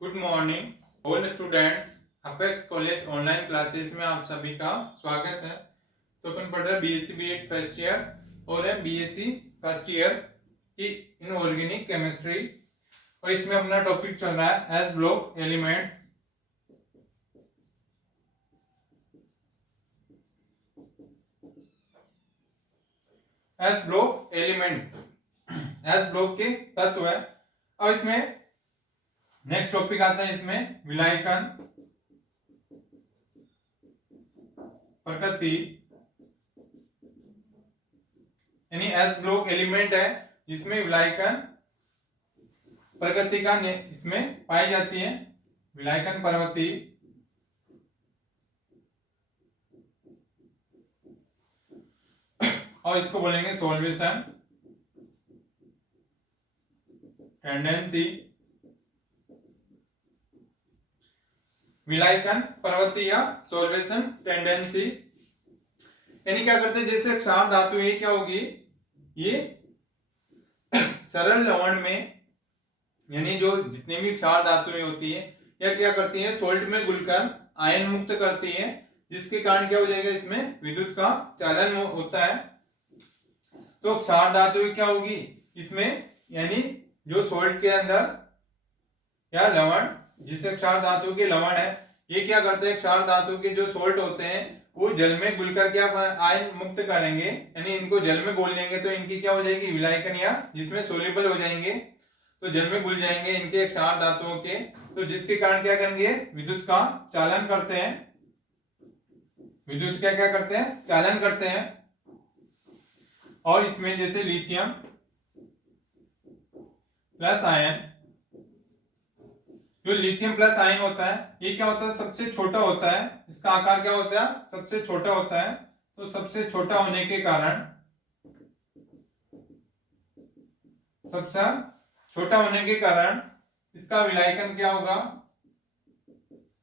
Good morning all students. Apex college online classes में आप सभी का स्वागत है। तो अपन पढ़ रहे हैं बीएससी बीएड फर्स्ट ईयर और है बीएससी फर्स्ट ईयर की इनऑर्गेनिक केमिस्ट्री, और इसमें अपना टॉपिक चल रहा है S block elements. S block elements S block के तत्व है। और इसमें नेक्स्ट टॉपिक आता है इसमें विलायकन, प्रकृति, यानी एस ब्लॉक एलिमेंट है जिसमें विलायकन प्रकृति का इसमें पाई जाती है। विलायकन प्रवृत्ति, और इसको बोलेंगे सॉल्वेशन टेंडेंसी। विलायकन प्रवृत्ति या सॉल्वेशन टेंडेंसी, यानी क्या करते हैं, जैसे क्षार धातु है क्या होगी, ये सरल लवण में, यानी जो जितनी भी क्षार धातुएं होती है या क्या करती है, सोल्ट में घुलकर आयन मुक्त करती है, जिसके कारण क्या हो जाएगा, इसमें विद्युत का चालन होता है। तो क्षार धातु क्या होगी इसमें, यानी जो सोल्ट के अंदर या लवण, जिसे क्षार धातु के लवण है, ये क्या करते हैं, क्षार धातु के जो सोल्ट होते हैं वो जल में घुलकर क्या आयन मुक्त करेंगे, यानी इनको जल में घोल लेंगे तो इनकी क्या हो जाएगी, विलायकन, या जिसमें सोल्यूबल हो जाएंगे, तो जल में घुल जाएंगे इनके क्षार धातुओं के, तो जिसके कारण क्या करेंगे, विद्युत का चालन करते हैं। विद्युत क्या करते हैं, चालन करते हैं। और इसमें जैसे लिथियम प्लस आयन, जो लिथियम प्लस आयन होता है ये क्या होता है, सबसे छोटा होता है। इसका आकार क्या होता है, सबसे छोटा होता है। तो सबसे छोटा होने के कारण, सबसे छोटा होने के कारण इसका विलायकन क्या होगा,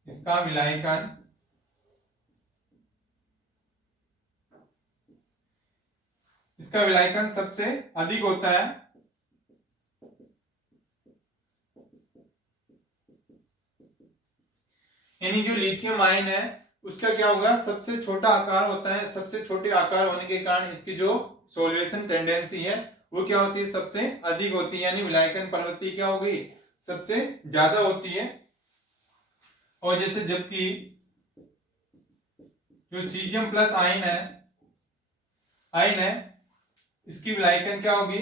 इसका विलायकन सबसे अधिक होता है। यानी जो लिथियम आयन है उसका क्या होगा, सबसे छोटा आकार होता है। सबसे छोटे आकार होने के कारण इसकी जो सॉल्वेशन टेंडेंसी है वो क्या होती है, सबसे अधिक होती है, यानी विलायकन प्रवृत्ति क्या होगी, सबसे ज्यादा होती है। और जैसे जबकि जो सीजियम प्लस आयन है इसकी विलायकन क्या होगी,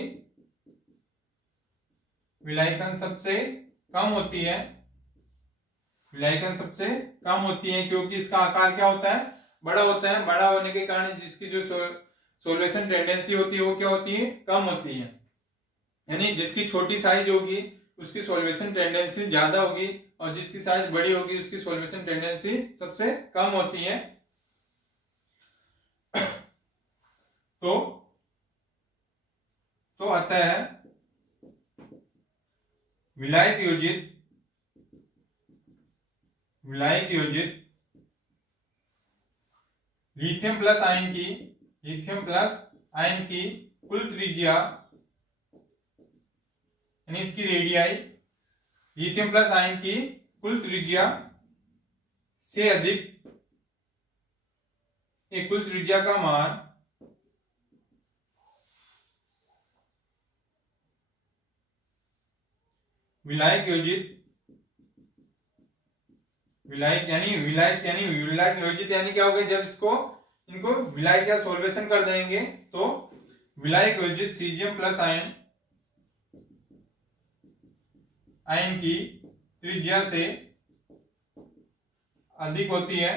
विलायकन सबसे कम होती है। विलायकन सबसे कम होती है क्योंकि इसका आकार क्या होता है, बड़ा होता है। बड़ा होने के कारण जिसकी जो सॉल्वेशन टेंडेंसी होती है वो क्या होती है, कम होती है। यानी जिसकी छोटी साइज होगी उसकी सॉल्वेशन टेंडेंसी ज्यादा होगी, और जिसकी साइज बड़ी होगी उसकी सॉल्वेशन टेंडेंसी सबसे कम होती है। तो अतः विलायक योजित लिथियम प्लस आयन की कुल त्रिज्या, यानी इसकी रेडियाई, लिथियम प्लस आयन की कुल त्रिज्या से अधिक, एक कुल त्रिज्या का मान विलायक योजित यानी क्या होगा, जब इनको विलायक या सॉल्वेशन कर देंगे तो विलायक योजित सीजियम प्लस आयन की त्रिज्या से अधिक होती है।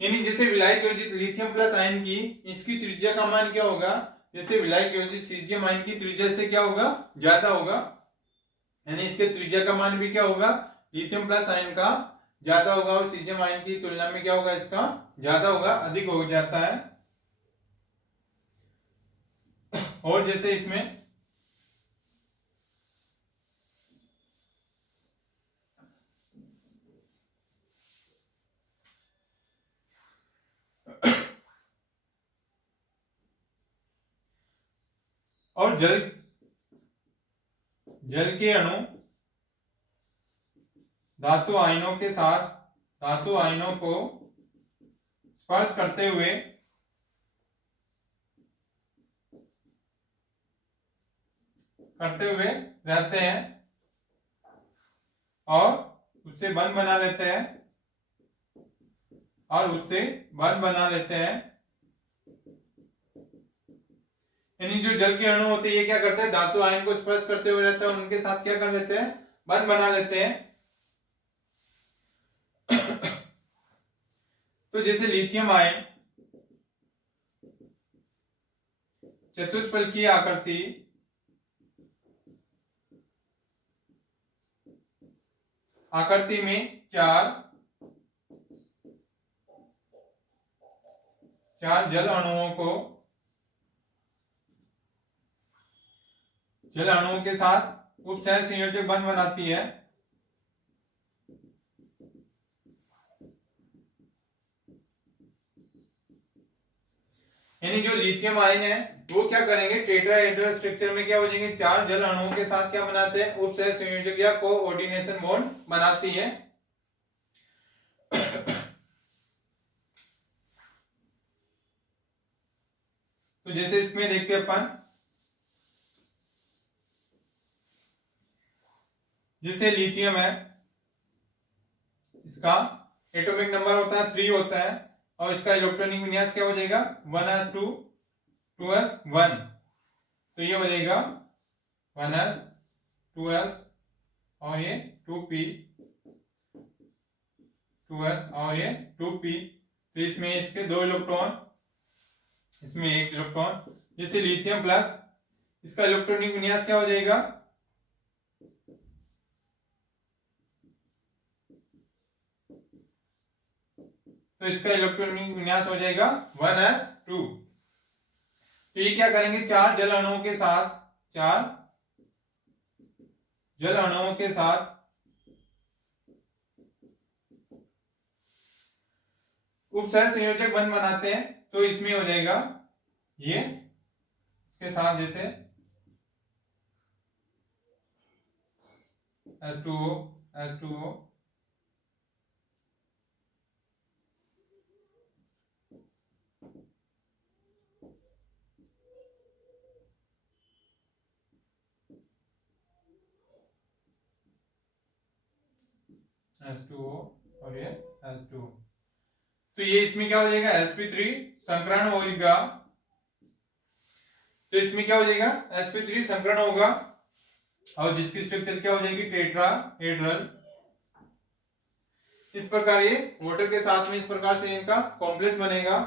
यानी जैसे विलायक योजित लिथियम प्लस आयन की, इसकी त्रिज्या का मान क्या होगा, जैसे विलायक योजित सीजियम आयन की त्रिज्या से क्या होगा, ज्यादा होगा। यानी इसके त्रिज्या का मान भी क्या होगा, लिथियम प्लस आयन का ज्यादा होगा, और सीजियम आयन की तुलना में क्या होगा, इसका ज्यादा होगा, अधिक हो जाता है। और जैसे इसमें और जल के अणु धातु आयनों को स्पर्श करते हुए रहते हैं और उससे बंध बना लेते हैं यानी जो जल के अणु होते हैं ये क्या करते हैं, धातु आयन को स्पर्श करते हुए रहता है, उनके साथ क्या कर लेते हैं, बंध बना लेते हैं। तो जैसे लिथियम आयन चतुष्फलकीय आकृति में चार जल अणुओं के साथ उपसह संयोजक बंध बनाती है। यानी जो लिथियम आयन है वो क्या करेंगे, टेट्राहेड्रल स्ट्रक्चर में क्या हो जाएंगे, चार जल अणुओं के साथ क्या बनाते हैं, उपसह संयोजक या कोऑर्डिनेशन बॉन्ड बनाती है। तो जैसे इसमें देखते हैं अपन, जैसे लिथियम है, इसका एटॉमिक नंबर होता है 3 होता है और इसका इलेक्ट्रॉनिक विन्यास क्या हो जाएगा, 1s2 2s1। तो ये हो जाएगा 1s 2s और ये 2p 2s और ये 2p। तो इसमें इसके 2 इलेक्ट्रॉन, इसमें 1 इलेक्ट्रॉन। जैसे लिथियम प्लस, इसका इलेक्ट्रॉनिक विन्यास क्या हो जाएगा, तो इसका इलेक्ट्रॉनिक विन्यास हो जाएगा 1s2। तो ये क्या करेंगे, चार जल अणुओं के साथ उपसह संयोजक बंध बनाते हैं। तो इसमें हो जाएगा ये इसके साथ जैसे H2O H2O H2O और ये H2O। तो ये इसमें क्या हो जाएगा, sp3 संकरण होगा। तो इसमें क्या हो जाएगा, sp3 संकरण होगा और जिसकी स्ट्रक्चर क्या हो जाएगी, टेट्राहेड्रल। इस प्रकार ये वाटर के साथ में इस प्रकार से इनका कॉम्प्लेक्स बनेगा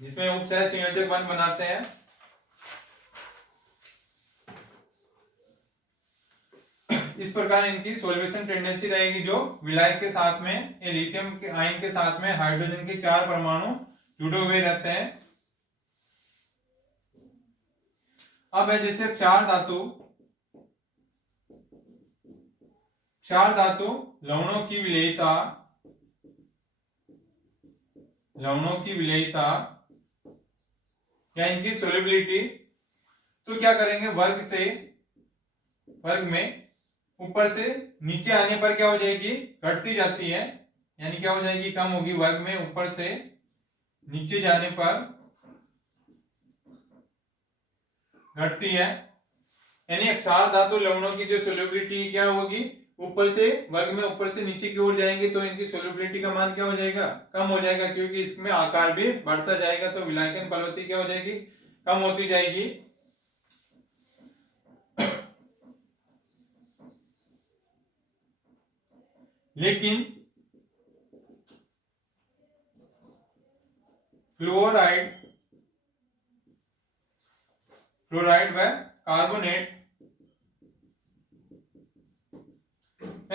जिसमें उपसह संयोजक बंध बनाते हैं। इस प्रकार इनकी सॉल्वेशन टेंडेंसी रहेगी, जो विलायक के साथ में, लिथियम के आयन के साथ में हाइड्रोजन के 4 परमाणु जुड़े हुए रहते हैं। अब है जैसे चार धातु लवणों की विलेयता या इनकी सोल्युबिलिटी। तो क्या करेंगे, वर्ग में ऊपर से नीचे आने पर क्या हो जाएगी, घटती जाती है, यानी क्या हो जाएगी, कम होगी। वर्ग में ऊपर से नीचे जाने पर घटती है। यानी क्षार धातु लवणों की जो सोल्युबिलिटी क्या होगी, ऊपर से वर्ग में ऊपर से नीचे की ओर जाएंगे तो इनकी सोल्युबिलिटी का मान क्या हो जाएगा, कम हो जाएगा, क्योंकि इसमें आकार भी बढ़ता जाएगा। तो विलायकन प्रवृत्ति क्या हो जाएगी, कम होती जाएगी। लेकिन फ्लोराइड व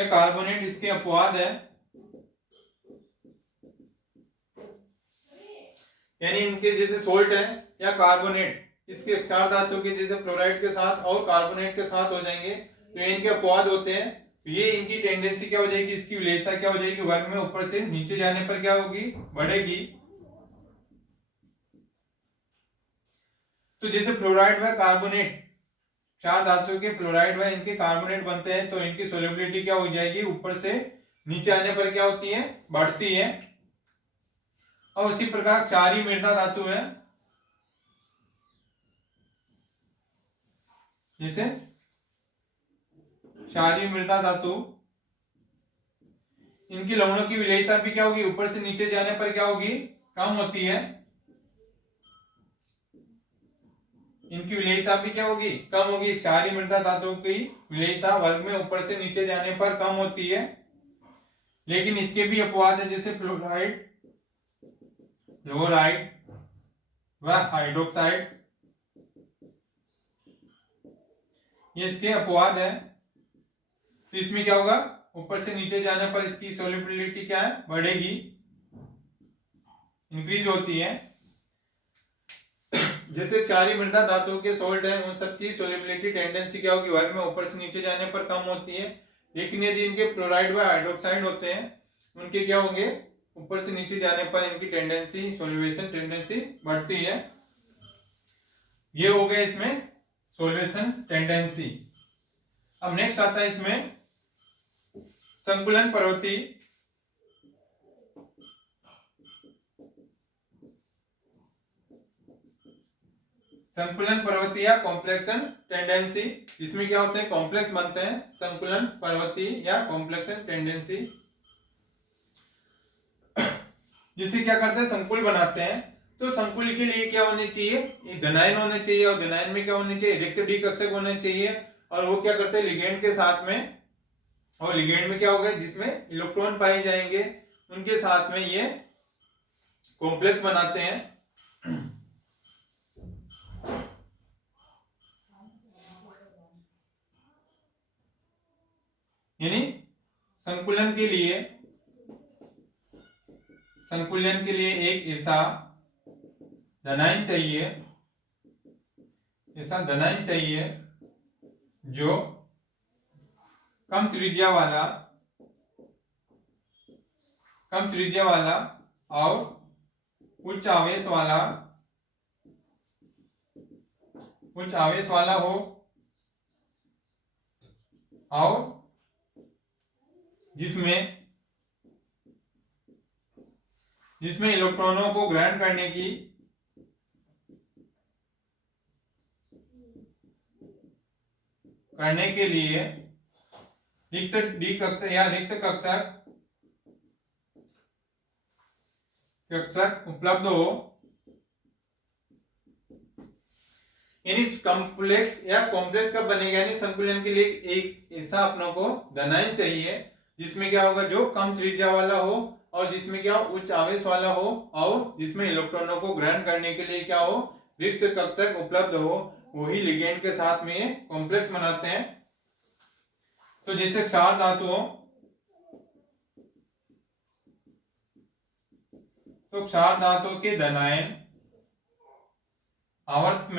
कार्बोनेट इसके अपवाद है। यानी इनके जैसे सोल्ट है या कार्बोनेट, इसके क्षार धातु के जैसे फ्लोराइड के साथ और कार्बोनेट के साथ हो जाएंगे, तो ये इनके अपवाद होते हैं। ये इनकी टेंडेंसी क्या हो जाएगी, इसकी विलेयता क्या हो जाएगी, वर्ग में ऊपर से नीचे जाने पर क्या होगी, बढ़ेगी। तो जैसे फ्लोराइड व कार्बोनेट, चार धातुओं के फ्लोराइड व इनके कार्बोनेट बनते हैं, तो इनकी सोल्युबिलिटी क्या हो जाएगी, ऊपर से नीचे आने पर क्या होती है, बढ़ती है। और उसी प्रकार क्षारीय मृदा धातु है, जैसे क्षारीय मृदा धातु, इनकी लवणों की विलेयता भी क्या होगी, ऊपर से नीचे जाने पर क्या होगी, कम होती है। इनकी विलेयता भी क्या होगी, कम होगी। क्षारीय मृदा धातुओं की विलेयता वर्ग में ऊपर से नीचे जाने पर कम होती है। लेकिन इसके भी अपवाद है, जैसे फ्लोराइड, फ्लोराइड व हाइड्रोक्साइड, ये इसके अपवाद है। तो इसमें क्या होगा, ऊपर से नीचे जाने पर इसकी सोल्युबिलिटी क्या है, बढ़ेगी, इंक्रीज होती है। जैसे क्षारीय मृदा धातुओं के सोल्ट है, उन सबकी सोल्युबिलिटी टेंडेंसी क्या होगी, वर्ग में ऊपर से नीचे जाने पर कम होती है। लेकिन यदि इनके फ्लोराइड व हाइड्रोक्साइड होते हैं, उनके क्या होंगे, ऊपर से नीचे जाने पर इनकी टेंडेंसी, सोल्यूशन टेंडेंसी बढ़ती है। ये हो गया इसमें सोल्यूशन टेंडेंसी। अब नेक्स्ट आता है इसमें संकुलन प्रवृत्ति। संकुलन प्रवृत्ति या कॉम्प्लेक्शन टेंडेंसी, इसमें क्या होते हैं, कॉम्प्लेक्स बनते हैं, संकुलन प्रवृत्ति या कॉम्प्लेक्शन टेंडेंसी। जिसे क्या करते हैं, संकुल बनाते हैं। तो संकुल के लिए क्या होने चाहिए, धनायन होने चाहिए, और धनायन में क्या होने चाहिए, रिक्त डी कक्षक होने चाहिए। और वो क्या करते हैं, लिगेंड के साथ में, और लिगेंड में क्या होगा, जिसमें इलेक्ट्रॉन पाए जाएंगे, उनके साथ में ये कॉम्प्लेक्स बनाते हैं। यानी संकुलन के लिए, संकुलन के लिए एक ऐसा धनायन चाहिए, ऐसा धनायन चाहिए जो कम त्रिज्या वाला, कम त्रिज्या वाला और उच्च आवेश वाला, उच्च आवेश वाला हो, और जिसमें इलेक्ट्रॉनों को ग्रहण करने की, करने के लिए रिक्त डी कक्षक या रिक्त कक्षक उपलब्ध हो। यानी कॉम्प्लेक्स या कॉम्प्लेक्स कब बनेगा, यानी संकुलन के लिए एक ऐसा अपनों को धनायन चाहिए जिसमें क्या होगा, जो कम त्रिज्या वाला हो, और जिसमें क्या उच्च आवेश वाला हो, और जिसमें इलेक्ट्रॉनों को ग्रहण करने के लिए क्या हो, रिक्त कक्षक उपलब्ध हो। वही लिगेंड के साथ में ये कॉम्प्लेक्स बनाते हैं। तो जैसे क्षार धातुओं, तो क्षार धातु के धनायन आवर्त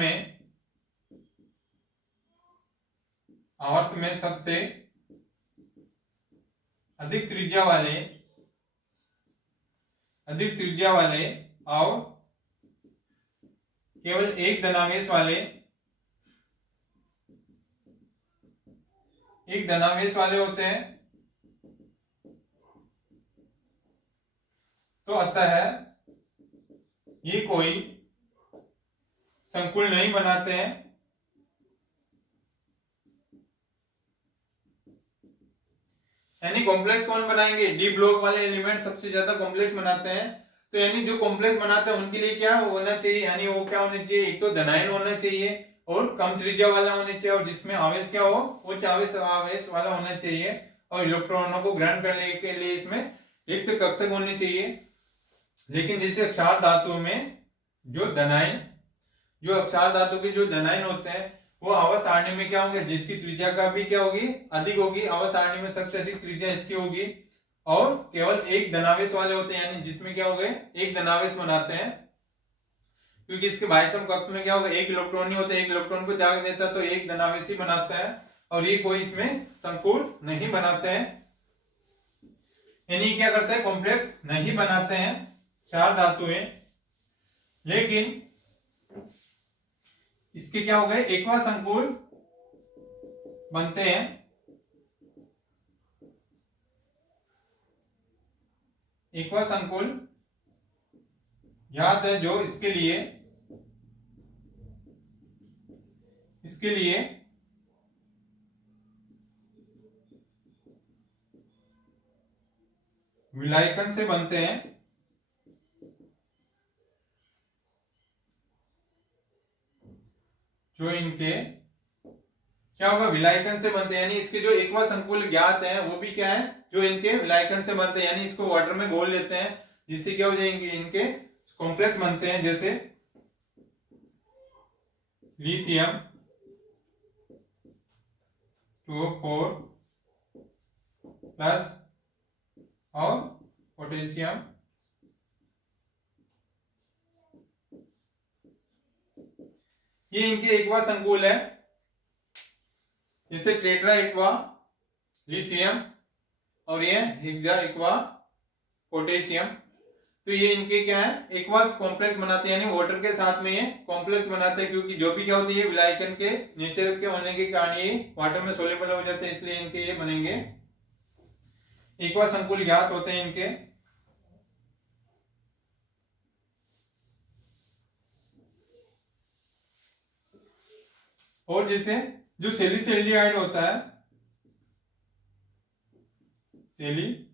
में सबसे अधिक त्रिज्या वाले और केवल एक धनावेश वाले होते हैं। तो अतः ये कोई संकुल नहीं बनाते हैं। यानी कॉम्प्लेक्स कौन बनाएंगे, डी ब्लॉक वाले एलिमेंट सबसे ज्यादा कॉम्प्लेक्स बनाते हैं। तो यानी जो कॉम्प्लेक्स बनाते हैं उनके लिए क्या होना चाहिए, यानी वो क्या होना चाहिए, एक तो धनायन होना चाहिए और कम त्रिज्या वाला होना चाहिए, और जिसमें आवेश क्या हो, उच्च आवेश वाला होना चाहिए, और इलेक्ट्रॉनों को ग्रहण करने के लिए इसमें रिक्त कक्षक होने चाहिए। लेकिन जैसे क्षार धातु में जो धनायन, जो क्षार धातु के जो धनायन होते हैं, वो आवर्त सारणी में क्या होंगे, जिसकी त्रिज्या का भी क्या होगी, अधिक होगी। आवर्त सारणी में सबसे अधिक त्रिज्या इसकी होगी, और केवल एक धनावेश वाले होते हैं, यानी जिसमें क्या हो गए, एक धनावेश बनाते हैं। क्योंकि इसके बाह्यतम कक्ष में क्या होगा, एक इलेक्ट्रॉन ही होता है, एक इलेक्ट्रॉन को त्याग देता है, तो एक धनावेश ही बनाता है, और ये कोई इसमें संकुल नहीं बनाते हैं। यानी क्या करते हैं, कॉम्प्लेक्स नहीं बनाते हैं क्षार धातुएं। लेकिन इसके क्या हो गए, एक्वा संकुल बनते हैं। एक्वा संकुल याद है जो इसके लिए विलायकन से बनते हैं। जो इनके क्या होगा, विलायकन से बनते हैं, यानी इसके जो एक्वा संकुल ज्ञात हैं वो भी क्या है, जो इनके विलायकन से बनते हैं, यानी इसको वाटर में घोल लेते हैं, जिससे क्या हो जाएंगे, इनके कॉम्प्लेक्स बनते हैं, जैसे लिथियम 2O4 प्लस और पोटेशियम ये इनके एक्वा संकुल है, जैसे टेट्रा एक्वा लिथियम और ये हेक्सा एक्वा पोटेशियम। तो ये इनके क्या है, एक्वास कॉम्प्लेक्स बनाते हैं, यानी वाटर के साथ में ये कॉम्प्लेक्स बनाते हैं, क्योंकि जो भी क्या होती है विलायकन के नेचर के होने के कारण ये वाटर में सोल्यूबल हो जाते हैं, इसलिए इनके ये बनेंगे एक्वा संकुल ज्ञात होते हैं इनके। और जैसे जो सेलिसल्डिहाइड होता है, सेलिसल्डिहाइड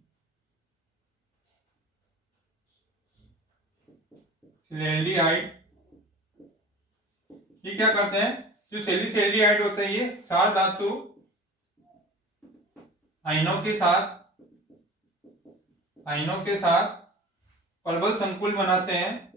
ये क्या करते हैं, जो सेलिसल्डिहाइड होता है ये क्षार धातु आयनों के साथ प्रबल संकुल बनाते हैं।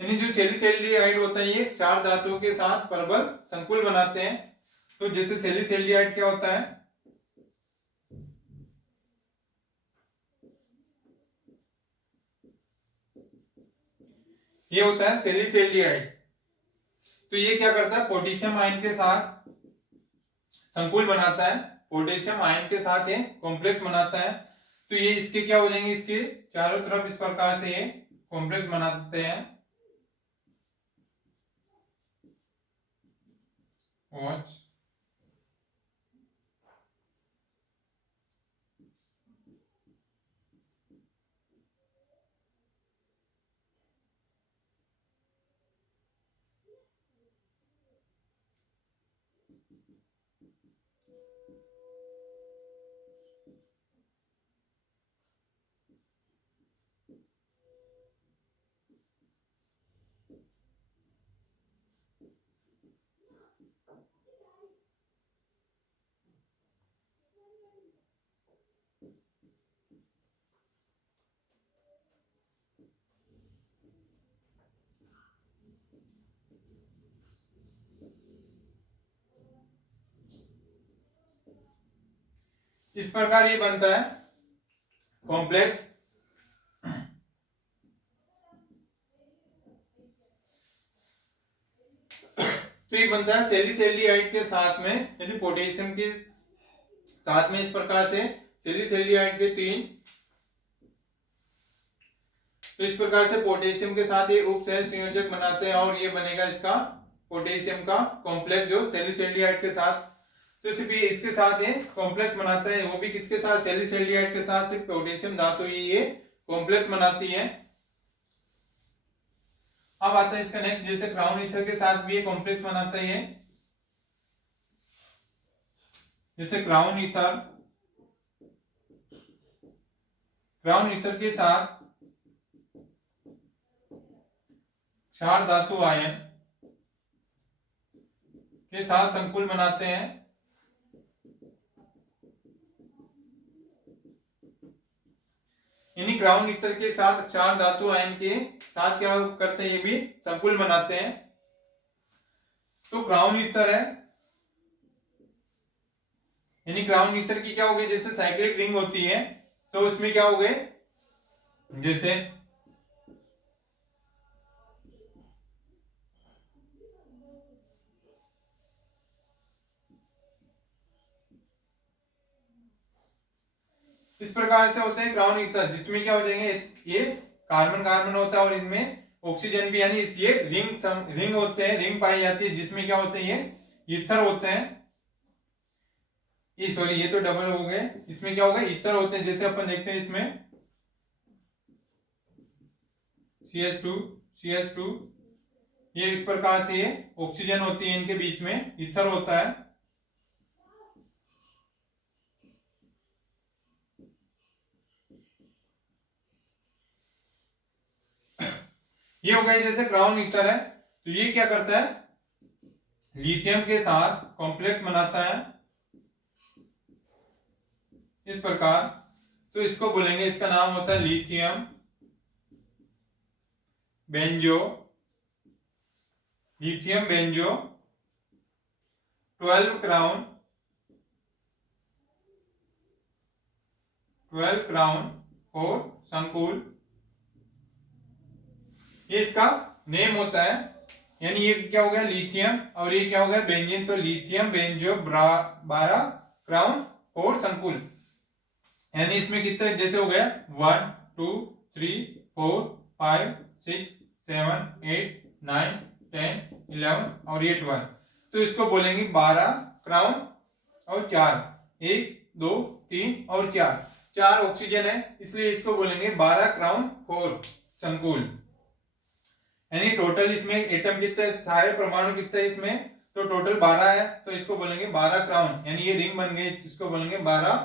यानी जो सेलिसल्डिहाइड होता है ये क्षार धातुओं के साथ प्रबल संकुल बनाते हैं। तो जैसे सेलिसल्डिहाइड क्या होता है, ये होता है सेलिसल्डिहाइड। तो ये क्या करता है, पोटेशियम आयन के साथ संकुल बनाता है, पोटेशियम आयन के साथ ये कॉम्प्लेक्स बनाता है। तो ये इसके क्या हो जाएंगे, इसके चारों तरफ इस प्रकार से ये कॉम्प्लेक्स बनाते हैं। वॉच इस प्रकार ये बनता है कॉम्प्लेक्स। तो ये बनता है सेलिसल्डिहाइड के साथ में, यानी पोटेशियम के साथ में इस प्रकार से सेलिसल्डिहाइड के 3, तो इस प्रकार से पोटेशियम के साथ ये उपसहज संयोजक बनाते हैं और ये बनेगा इसका पोटेशियम का कॉम्प्लेक्स जो सेलिसल्डिहाइड के साथ। तो सिर्फ ये इसके साथ ये कॉम्प्लेक्स बनाता है, वो भी किसके साथ, सेलिसल्डिहाइड के साथ, सिर्फ पोटेशियम धातु ये कॉम्प्लेक्स बनाती है। अब आता है इसका नेक्स्ट, जैसे क्राउन ईथर के साथ भी ये कॉम्प्लेक्स बनाता है, जैसे क्राउन ईथर के साथ क्षार धातु आयन के साथ संकुल बनाते हैं। यानी क्राउन ईथर के साथ क्षार धातु आयन के साथ क्या करते हैं, ये भी संकुल बनाते हैं। तो क्राउन ईथर है, यानी क्राउन ईथर की क्या होगी, जैसे साइक्लिक रिंग होती है, तो उसमें क्या हो गए, जैसे इस प्रकार से होते हैं क्राउन ईथर, जिसमें क्या हो जाएंगे, ये कार्बन कार्बन होता है और इनमें ऑक्सीजन भी, यानी ये रिंग होते हैं, रिंग पाई जाती है जिसमें क्या होते हैं, ये ईथर होते हैं। ये सॉरी, ये तो डबल हो गए, इसमें क्या होगा, ईथर होते हैं। जैसे अपन देखते हैं इसमें CH2 CH2, ये इस प्रकार से ये ऑक्सीजन होती है, इनके बीच में ईथर होता है। ये हो गया जैसे क्राउन ईथर है, तो ये क्या करता है, लिथियम के साथ कॉम्प्लेक्स बनाता है इस प्रकार। तो इसको बोलेंगे, इसका नाम होता है lithium benzo, lithium benzo 12 crown, 12 crown और संकुल, ये इसका नेम होता है। यानी ये क्या हो गया, लिथियम, और ये क्या हो गया, बेंजीन। तो लिथियम बेंजो 12 क्राउन और संकुल, यानी इसमें कितने जैसे हो गया 1 2 3 4 5 6 7 8 9 10 11 और ये 12। तो इसको बोलेंगे 12 क्राउन और 4, 1 2 3 और 4 ऑक्सीजन है, इसलिए इसको बोलेंगे 12 क्राउन 4 संकुल। यानी टोटल इसमें एटम कितने, सारे परमाणु कितने इसमें, तो टोटल 12 है, तो इसको बोलेंगे 12 क्राउन, यानी ये रिंग बन गई, इसको बोलेंगे 12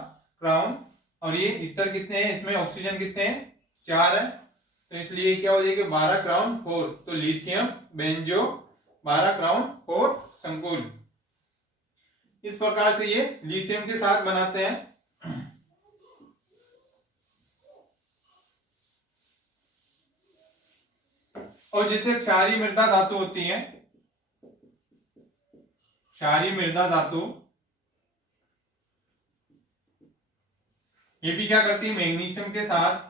क्राउन। और ये इतर कितने हैं, इसमें ऑक्सीजन कितने हैं, 4 है, तो इसलिए क्या हो जाएगा 12 क्राउन 4। तो लिथियम बेंजो 12 क्राउन 4 संकुल। इस प्रकार से ये लिथियम के साथ बनाते हैं। और जैसे क्षारीय मृदा धातु होती है, क्षारीय मृदा धातु, ये भी क्या करती है, मैग्नीशियम के साथ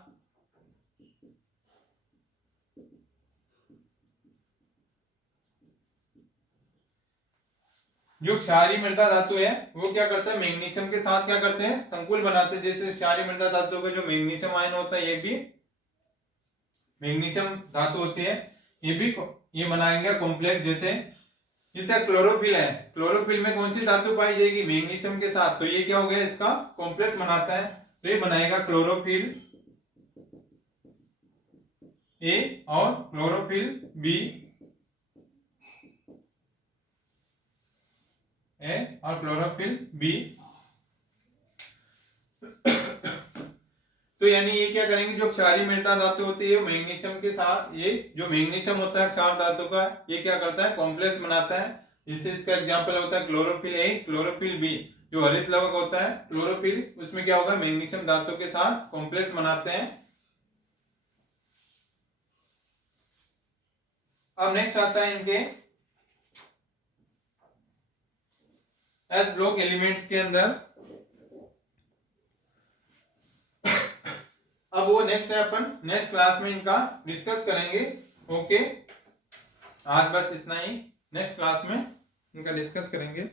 जो क्षारीय मृदा धातु है वो क्या करता है, मैग्नीशियम के साथ क्या करते हैं, संकुल बनाते हैं। जैसे क्षारीय मृदा धातु का जो मैग्नीशियम आयन होता है, ये भी मैग्नीशियम धातु होती है, ये बनाएंगे कॉम्प्लेक्स। जैसे इससे क्लोरोफिल है, क्लोरोफिल में कौन सी धातु पाई जाएगी, मैग्नीशियम के साथ, तो ये क्या हो गया, इसका कॉम्प्लेक्स बनाता है, तो ये बनाएगा क्लोरोफिल ए और क्लोरोफिल बी, ए और क्लोरोफिल बी। तो यानी ये क्या करेंगे, जो क्षारीय मृदा धातु होती है मैग्नीशियम के साथ, ये जो मैग्नीशियम होता है क्षार धातु का, ये क्या करता है, कॉम्प्लेक्स बनाता है। जिससे इसका एग्जांपल होता है क्लोरोफिल ए, क्लोरोफिल बी, जो हरित लवक होता है क्लोरोफिल, उसमें क्या होगा, मैग्नीशियम धातु के साथ कॉम्प्लेक्स बनाते हैं। अब नेक्स्ट आता है इनके एस ब्लॉक एलिमेंट के अंदर। अब वो नेक्स्ट है, अपन नेक्स्ट क्लास में इनका डिस्कस करेंगे। ओके, आज बस इतना ही, नेक्स्ट क्लास में इनका डिस्कस करेंगे।